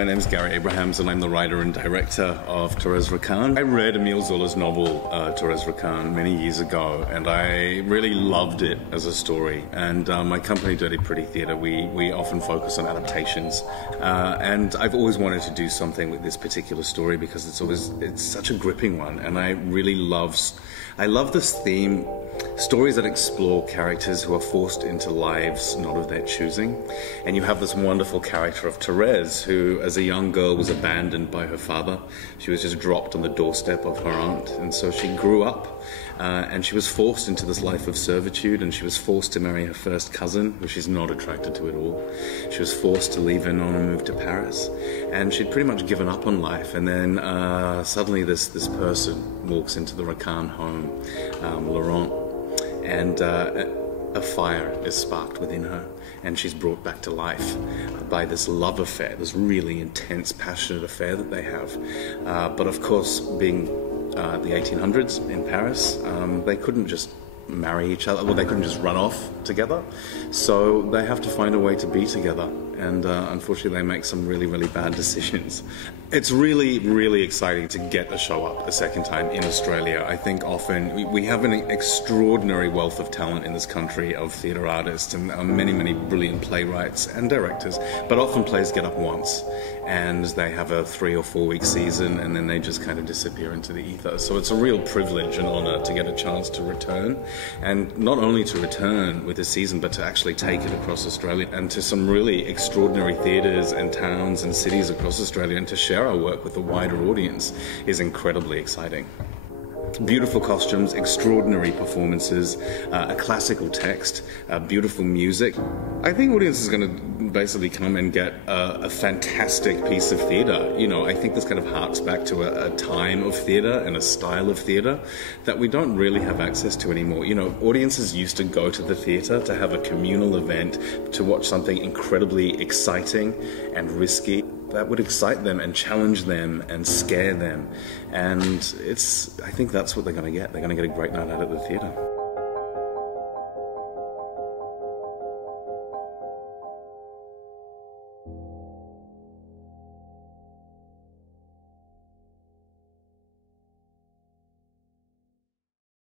My name is Gary Abrahams and I'm the writer and director of Thérèse Raquin. I read Emile Zola's novel, Thérèse Raquin, many years ago, and I really loved it as a story. And my company, Dirty Pretty Theatre, we often focus on adaptations. And I've always wanted to do something with this particular story because it's such a gripping one. And I love this theme. Stories that explore characters who are forced into lives not of their choosing. And you have this wonderful character of Thérèse, who as a young girl was abandoned by her father. She was just dropped on the doorstep of her aunt, and so she grew up and she was forced into this life of servitude, and she was forced to marry her first cousin, who she's not attracted to at all. She was forced to leave Vernon and move to Paris, and she'd pretty much given up on life. And then suddenly this person walks into the Raquin home, Laurent, and a fire is sparked within her, and she's brought back to life by this love affair, this really intense, passionate affair that they have. But of course, being the 1800s in Paris, they couldn't just marry each other, well, they couldn't just run off together, so they have to find a way to be together, and unfortunately they make some really, really bad decisions. It's really, really exciting to get the show up a second time in Australia. I think often we have an extraordinary wealth of talent in this country of theatre artists and many, many brilliant playwrights and directors, but often plays get up once and they have a 3 or 4 week season and then they just kind of disappear into the ether. So it's a real privilege and honour to get a chance to return, and not only to return with a season, but to actually take it across Australia and to some really extraordinary theatres and towns and cities across Australia, and to share our work with a wider audience is incredibly exciting. Beautiful costumes, extraordinary performances, a classical text, beautiful music. I think audiences are going to basically come and get a fantastic piece of theatre. You know, I think this kind of harks back to a time of theatre and a style of theatre that we don't really have access to anymore. You know, audiences used to go to the theatre to have a communal event, to watch something incredibly exciting and risky that would excite them and challenge them and scare them. And I think that's what they're going to get. They're going to get a great night out at the theatre.